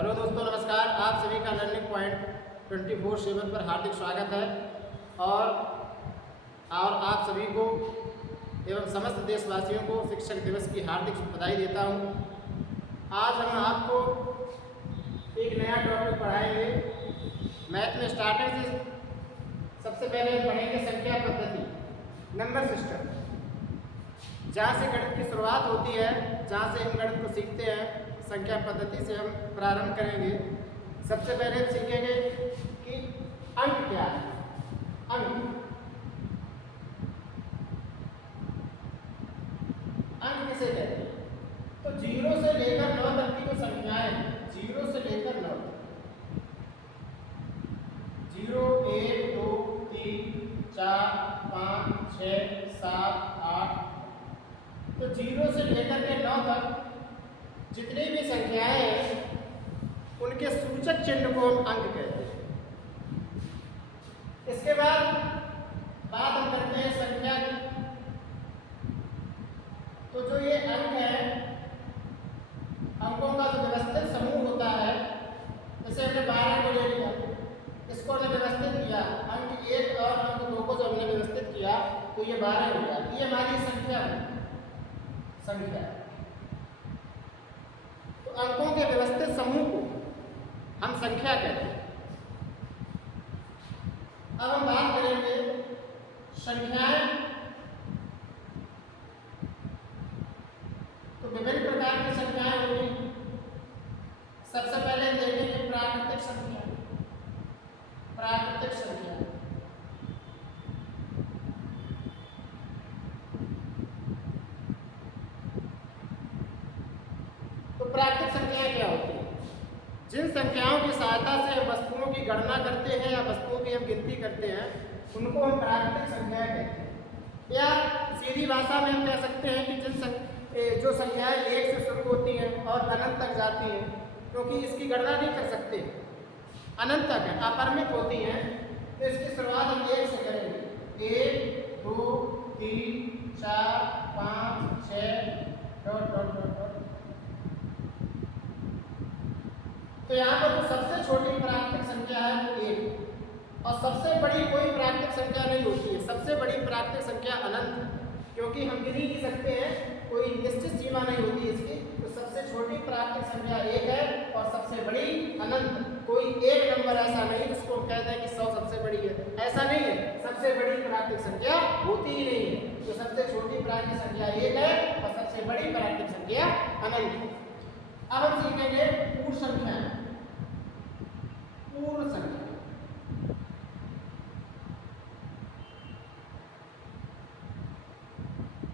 Hello दोस्तों, नमस्कार। आप सभी का लर्निंग पॉइंट 24/7 पर हार्दिक स्वागत है और आप सभी को एवं समस्त देशवासियों को शिक्षक दिवस की हार्दिक बधाई देता हूं। आज हम आपको एक नया टॉपिक पढ़ाएंगे। मैथ में स्टार्टिंग से सबसे पहले पढ़ेंगे संख्या पद्धति, नंबर सिस्टम। जहाँ से गणित की शुरुआत होती है, जहाँ से हम गणित को सीखते हैं, संख्या पद्धति से हम प्रारंभ करेंगे। सबसे पहले हम सीखेंगे कि अंक क्या है। अंक किसे कहते हैं? तो 0 से लेकर 9 तक की जो संख्याएं हैं, 0 से लेकर 9 तक, 0 1 2 3 4 5 6 7 8, तो 0 से लेकर के 9 तक जितनी भी संख्याएं हैं उनके सूचक चिन्ह को हम अंक कहते हैं। इसके बाद बात हम करते हैं संख्या की। तो जो ये अंक है, अंकों का जो व्यवस्थित समूह होता है, जैसे हमने 12 को ले लिया, इसको हमने व्यवस्थित किया, अंक 1 और अंक 2 को जो हमने व्यवस्थित किया तो ये 12 हो गया। ये हमारी संख्या तो अंकों के व्यवस्थित समूह को हम संख्या कहते हैं। अब हम बात करेंगे संख्याएं। तो विभिन्न प्रकार की संख्याएं होंगी। सबसे पहले देखेंगे प्राकृतिक संख्या। प्राकृतिक संख्या प्राकृतिक संख्याएं क्या होती है? जिन संख्याओं की सहायता से हम वस्तुओं की गणना करते हैं या वस्तुओं की हम गिनती करते हैं, उनको हम प्राकृतिक संख्याएं कहते हैं। या सीधी भाषा में हम कह सकते हैं कि जो संख्याएं 1 से शुरू होती हैं और अनंत तक जाती हैं, क्योंकि इसकी गणना नहीं कर सकते, अनंत तक है, अपरिमित होती हैं, तो इसकी शुरुआत हम 1 से करेंगे। 1 2 3 4 5 6 डॉट डॉट डॉट डॉट। तो यहाँ पर जो सबसे छोटी प्राकृतिक संख्या है वो 1, और सबसे बड़ी कोई प्राकृतिक संख्या नहीं होती है। सबसे बड़ी प्राकृतिक संख्या अनंत, क्योंकि हम गिन ही नहीं सकते हैं, कोई निश्चित सीमा नहीं होती इसकी। तो सबसे छोटी प्राकृतिक संख्या 1 है और सबसे बड़ी अनंत। कोई एक नंबर ऐसा नहीं जिसको हम कहते हैं कि 100 सबसे बड़ी है, ऐसा नहीं है। सबसे बड़ी प्राकृतिक संख्या होती ही नहीं है। तो सबसे छोटी प्राकृतिक संख्या 1 है और सबसे बड़ी प्राकृतिक संख्या अनंत है। अब हम सीखेंगे पूर्ण संख्या। पूर्ण संख्या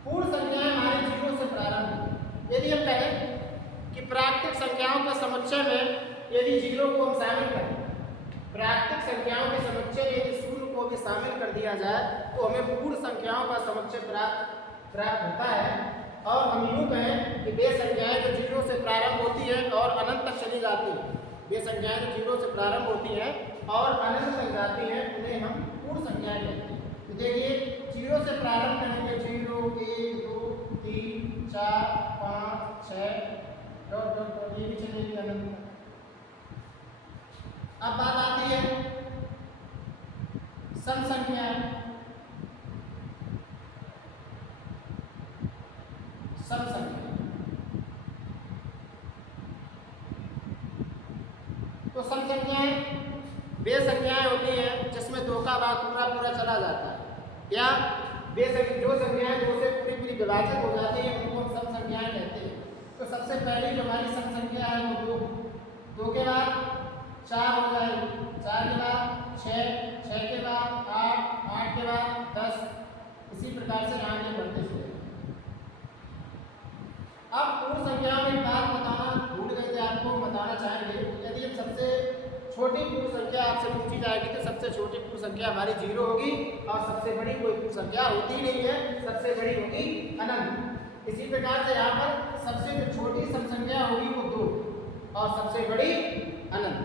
पूर्ण संख्याएं हमारे 0 से प्रारंभ। यदि हम कहें कि प्राकृतिक संख्याओं के समुच्चय में यदि 0 को हम शामिल करें, प्राकृतिक संख्याओं के समुच्चय में यदि 0 को भी शामिल कर दिया जाए तो हमें पूर्ण संख्याओं का समुच्चय प्राप्त होता है। और हम यूँ कहें कि वे संख्याएं जो 0 से प्रारंभ होती है और अनंत तक चली जाती है, वे संख्याएं जो 0 से प्रारंभ होती हैं और अनंत तक जाती हैं, उन्हें हम पूर्ण संख्याएं कहते हैं। तो देखिए 0 से प्रारंभ करेंगे, 0 1 2 3 4 5 6 डॉट डॉट डॉट, ये भी चलेगी अनंत तक। अब बात आती है सम संख्या। सम संख्या तो सम संख्याएं वे संख्याएं होती हैं जिसमें 2 का भाग पूरा पूरा चला जाता है, या वे जो संख्याएं 2 से पूरी पूरी विभाजित हो जाती हैं उनको हम सम संख्याएं कहते हैं। तो सबसे पहली जो हमारी सम संख्या है वो 2 के बाद 4 हो जाएगी, 4 के बाद 6, 6 के बाद 8, 8 के बाद 10, इसी प्रकार से आगे बढ़ते चले। अब पूर्ण संख्या में बात बताना भूल गए थे, आपको बताना चाहेंगे। यदि हम सबसे छोटी पूर्ण संख्या आपसे पूछी जाएगी तो सबसे छोटी पूर्ण संख्या हमारी 0 होगी और सबसे बड़ी कोई पूर्ण संख्या होती नहीं है, सबसे बड़ी होगी अनंत। इसी प्रकार से यहाँ पर सबसे जो छोटी सम संख्या होगी वो 2 और सबसे बड़ी अनंत।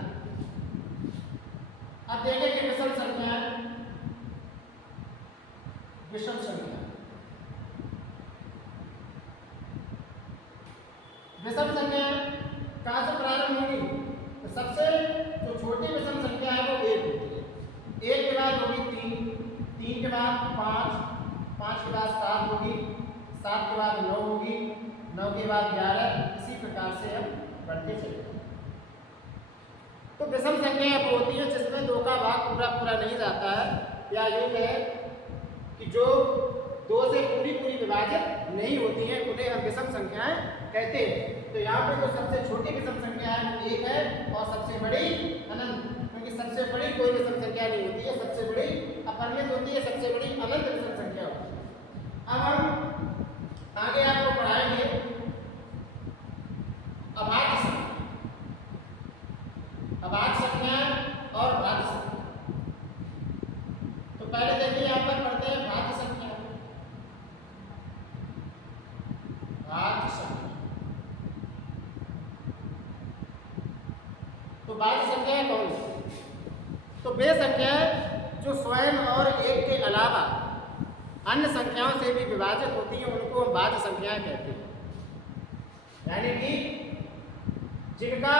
अब देखेंगे विषम संख्या। विषम संख्या विषम संख्या कहाँ से प्रारंभ होगी? सबसे जो छोटी विषम संख्या है वो 1 होती है। 1 के बाद होगी 3, 3 के बाद 5, 5 के बाद 7 होगी, 7 के बाद 9 होगी, 9 के बाद 11, इसी प्रकार से हम बढ़ते चले। तो विषम संख्याएं वो होती है जिसमें 2 का भाग पूरा पूरा नहीं जाता है, या यूँ है कि जो 2 से पूरी पूरी विभाजित नहीं होती हैं, उन्हें हम विषम संख्याएं कहते हैं। तो यहाँ पे जो सबसे छोटी विषम संख्या है वो 1 है और सबसे बड़ी अनंत, क्योंकि सबसे बड़ी कोई विषम संख्या नहीं होती है, सबसे बड़ी अपरिमित होती है, सबसे बड़ी अनंत विषम संख्या होती है। अब हम आगे आपको पढ़ाएंगे अभाज्य संख्या, अभाज्य संख्या और भाज्य संख्या। तो पहले देखिए यहाँ पर पढ़ते हैं भाज्य संख्या। भाज्य संख्या, तो भाज्य संख्या कौन सी? तो वे संख्याएं जो स्वयं और 1 के अलावा अन्य संख्याओं से भी विभाजित होती हैं, उनको हम भाज्य संख्याएं कहते हैं। यानी कि जिनका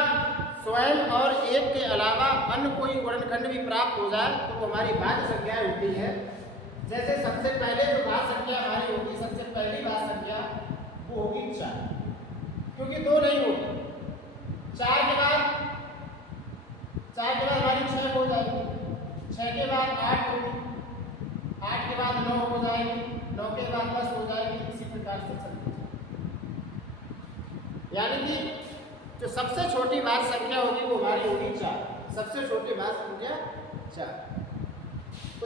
स्वयं और 1 के अलावा अन्य कोई गुणनखंड भी प्राप्त हो जाए तो वो हमारी भाज्य संख्याएं होती है। जैसे सबसे पहले जो भाज्य संख्या हमारी होगी, सबसे पहली भाज्य संख्या वो होगी 4, क्योंकि 2 नहीं होगी। 4 के बाद हमारी 6 हो जाएगी, 6 के बाद 8 होगी, 8 के बाद 9 हो जाएगी, 9 के बाद 10 हो जाएगी, इसी प्रकार से चलती है। यानी कि जो सबसे छोटी भाज्य संख्या होगी वो हमारी होगी 4, सबसे छोटी भाज्य संख्या 4।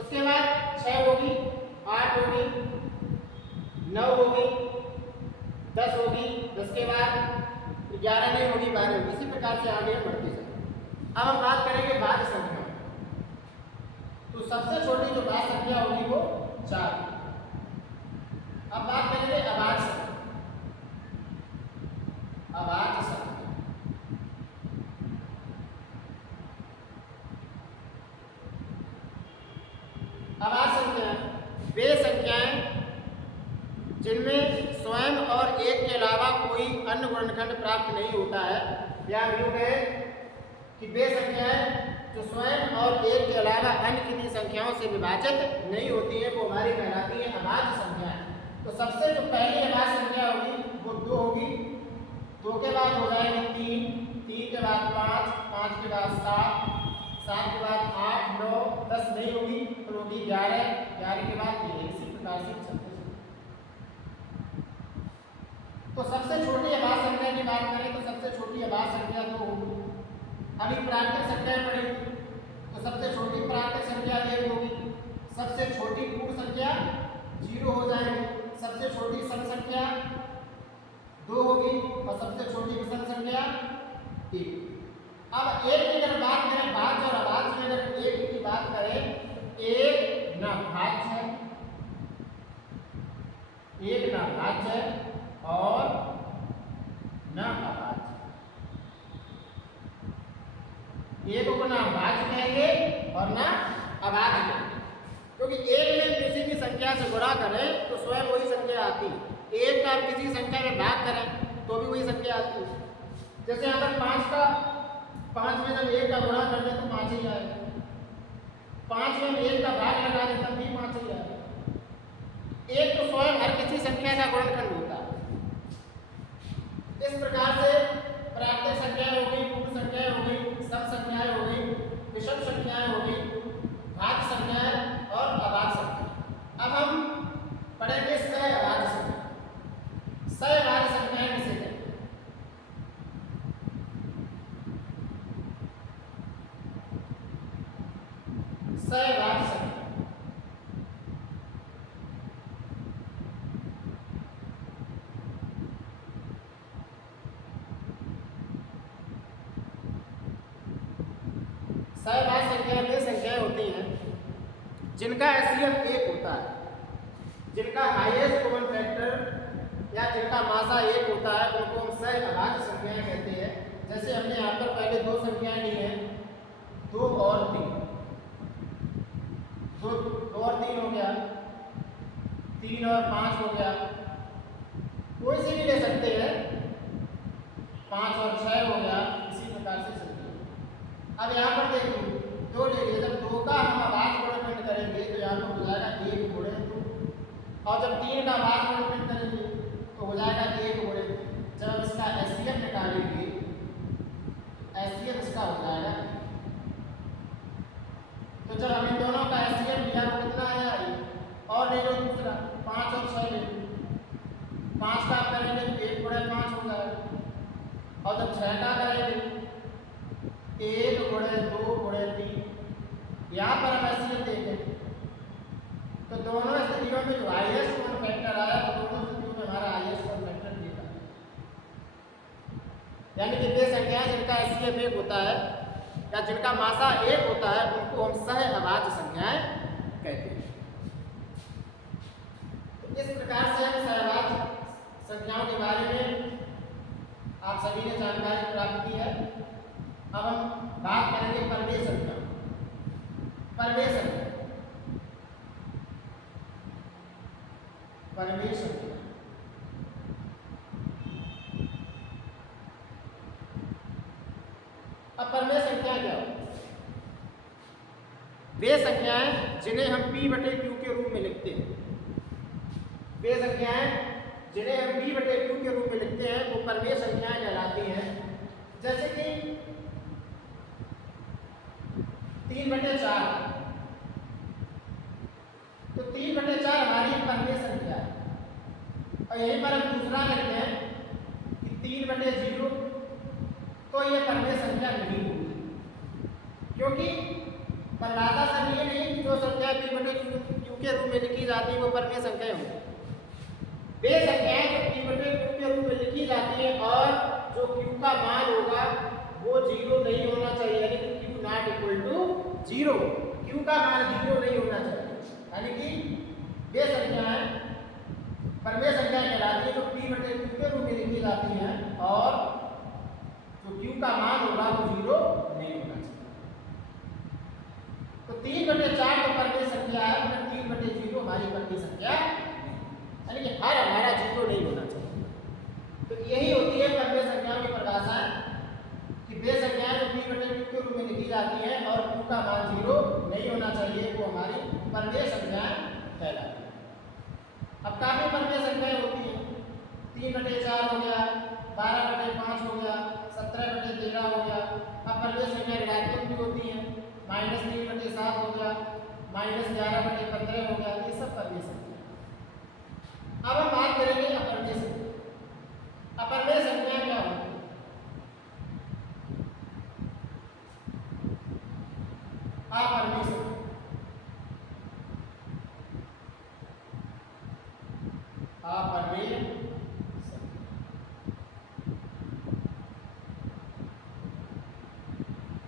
उसके बाद 6 होगी, 8 होगी, 9 होगी, 10 होगी, 10 के बाद 11 नहीं होगी, 12 होगी, इसी प्रकार से आगे बढ़ते जाए। अब हम बात करेंगे भाज्य संख्या। तो सबसे छोटी जो भाज्य संख्या होगी वो 4। अब बात करेंगे अभाज्य संख्या। अभाज्य संख्या, अभाज्य संख्या वे संख्याएं जिनमें स्वयं और 1 के अलावा कोई अन्य गुणनखंड प्राप्त नहीं होता है, या यूँ कहें कि वे संख्याएं जो स्वयं और 1 के अलावा अन्य किसी संख्याओं से विभाजित नहीं होती है, वो हमारी कहलाती है अभाज्य संख्याएं। तो सबसे जो पहली अभाज्य संख्या होगी वो 2 होगी, 2 के बाद हो जाएगी 3, 3 के बाद 5, 5 के बाद 7, 7 के बाद 8, 9, 10 नहीं होगी, तो होगी 11, 11 के बाद 13, इसी प्रकार से चलते चलते। तो सबसे छोटी अभाज्य संख्या की बात करें तो सबसे छोटी अभाज्य संख्या 2 होगी। अभी प्राकृतिक संख्याएं पढ़ी, तो सबसे छोटी प्राकृतिक संख्या 1 होगी, सबसे छोटी पूर्ण संख्या 0 हो जाएगी, सबसे छोटी सम संख्या 2 होगी और सबसे छोटी विषम संख्या 1। अब 1 की अगर बात करें, भाज्य और अभाज्य में अगर 1 की बात करें, 1 ना भाज्य है, 1 ना भाज्य है और ना अभाज्य। 1 को ना भाज्य कहेंगे और ना अभाज्य कहेंगे, क्योंकि 1 में किसी भी संख्या से गुणा करें तो स्वयं वही संख्या आती है। 1 का किसी संख्या में भाग करें तो भी वही संख्या आती है। जैसे यहाँ पर 5 में जब 1 का गुणा कर दें तो 5 ही आएगा, 5 में 1 का भाग लगा दें तब भी 5 ही आएगा। 1 तो स्वयं हर किसी संख्या का गुणनखंड होता है। इस प्रकार से प्राकृतिक संख्याएं हो गई, पूर्ण संख्याएं हो गई, सम संख्याएं हो गई, विषम संख्याएं हो गई, भाज्य संख्याएं और अभाज्य संख्या। अब हम पढ़ेंगे सहअभाज्य संख्या। सहअभाज्य संख्याएं किसे कहते हैं? सहअभाज्य संख्या सहअभाज्य संख्या वे संख्याएं होती हैं जिनका एचसीएफ 1 होता है, जिनका हाईएस्ट कॉमन फैक्टर या जिनका मासा 1 होता है, उनको हम सहअभाज्य संख्याएं कहते हैं। जैसे हमने यहाँ पर पहले 2 संख्याएं ली हैं, 2 और 3, 2 और 3 हो गया, 3 और 5 हो गया, कोई सी भी ले सकते हैं, 5 और 6 हो गया, इसी प्रकार से चलते हैं। अब यहाँ पर देखिए 2 ले लिए, जब 2 का हम आवाज गुणनखंड करेंगे तो यहाँ पर हो जाएगा 1 गुणे 2, और जब 3 का आवाज गुणनखंड करेंगे तो हो जाएगा 1 गुणे 3। जब हम इसका एससीएफ निकालेंगे, एससीएफ इसका हो जाएगा, तो जब हम इन दोनों का एससीएफ लिया तो कितना आया, और ले लो दूसरा 5 और 6 ले लो, 5 का करेंगे तो 1 गुणे 5 हो जाएगा, और जब 6 का करेंगे 1 गुणे 2 गुणे 3। यहाँ पर हम एससीएफ देखें तो दोनों स्थितियों में जो हाईएस्ट कॉमन फैक्टर आया तो दोनों स्थितियों में हमारा हाईएस्ट कॉमन फैक्टर देता है, यानी कि वे संख्याएं जिनका एससीएफ 1 होता है या जिनका मासा 1 होता है उनको हम सहअभाज्य संख्याएं कहते हैं। तो इस प्रकार से हम सहअभाज्य संख्याओं के बारे में आप सभी ने जानकारी प्राप्त की है। अब हम बात करेंगे परमेय संख्या। परमेय संख्या, परमेय संख्या अब परमेय संख्या क्या हो? वे संख्याएं जिन्हें हम p बटे q के रूप में लिखते हैं, वे संख्याएं जिन्हें हम p बटे q के रूप में लिखते हैं वो परमेय संख्याएं कहलाती हैं। जैसे कि 3/4, तो 3/4 हमारी परमेय संख्या है, और यहीं पर हम दूसरा लिखते हैं कि 3/0, तो ये परमेय संख्या नहीं होगी, क्योंकि परिभाषा से ये नहीं कि जो संख्या p बटे q के रूप में लिखी जाती है वो परमेय संख्या होगी। वे संख्याएं जो p बटे q के रूप में लिखी जाती है और जो q का मान होगा वो 0 नहीं होना चाहिए, यानी कि q not equal to 0, q का मान 0 नहीं होना चाहिए, यानी कि वे संख्याएं परमेय संख्याएं कहलाती है जो p बटे q के रूप में लिखी जाती हैं और जो q का मान होगा वो 0 नहीं होना चाहिए। तो 3/4 तो परमेय संख्या है, मगर 3/0 हमारी परमेय संख्या नहीं, यानी कि हर हमारा 0 नहीं होना चाहिए। तो यही होती है परमेय संख्याओं की परिभाषा कि वे संख्याएं जो p बटे q के रूप में लिखी जाती हैं और q का मान 0 नहीं होना चाहिए, वो हमारी परमेय संख्याएं कहलाती हैं। अब काफी परमेय संख्याएं होती हैं, 3/4 हो गया, 12/5 हो गया, 17/13 हो गया। अब परमेय संख्या ऋणात्मक भी होती है, -3/7 हो गया, -11/15 हो गया, ये सब परमेय संख्या। अब हम बात करेंगे अपरमेय संख्या। अपरमेय संख्या क्या होती है? अपरमेय संख्या, अपरमेय संख्या,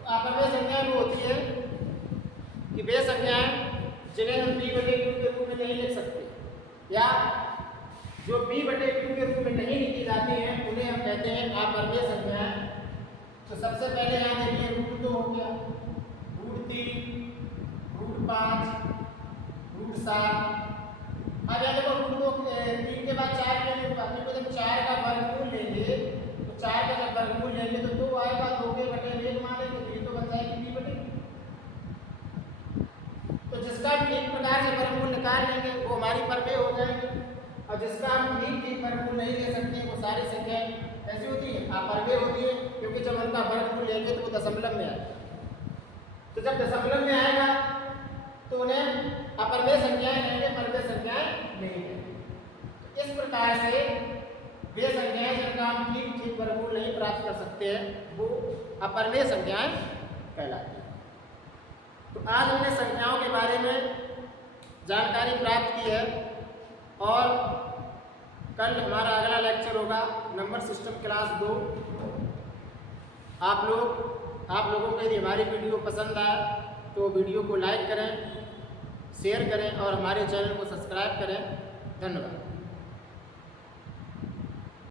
अपरमेय संख्या वो होती है कि वे संख्याएं जिन्हें हम p बटे q के रूप में नहीं लिख सकते या जो p बटे q के रूप में नहीं लिखी जाती हैं उन्हें हम कहते हैं अपरमेय संख्याएं। तो सबसे पहले यहाँ देखिए √2 हो गया, √3, √5, √7। अब यहाँ देखो √3 के बाद 4 लेंगे, तो जब 4 का वर्गमूल लेंगे तो 4 का जब वर्गमूल लेंगे तो 2 आएगा, 2 के बटे 1 मानेंगे तो ये तो बन जाएगी p बटे। तो जिसका हम ठीक प्रकार से वर्गमूल निकाल लेंगे वो हमारी परमेय हो जाएगी, और जिसका हम ठीक वर्गमूल नहीं ले सकते वो सारी संख्याएं कैसी होती है? अपरमेय होती है, क्योंकि जब उनका वर्गमूल लेंगे तो वो दशमलव में आएगा। तो जब दशमलव में आएगा तो उन्हें अपरमेय संख्याएं कहेंगे, परमेय संख्याएं नहीं कहेंगे। इस प्रकार से वे संख्याएं जिनका हम ठीक वर्गमूल नहीं प्राप्त कर सकते हैं वो अपरमेय संख्याएं कहलाती हैं। तो आज हमने संख्याओं के बारे में जानकारी प्राप्त की है, और कल हमारा अगला लेक्चर होगा नंबर सिस्टम क्लास 2। आप लोगों को यदि हमारी वीडियो पसंद आए तो वीडियो को लाइक करें, शेयर करें और हमारे चैनल को सब्सक्राइब करें। धन्यवाद।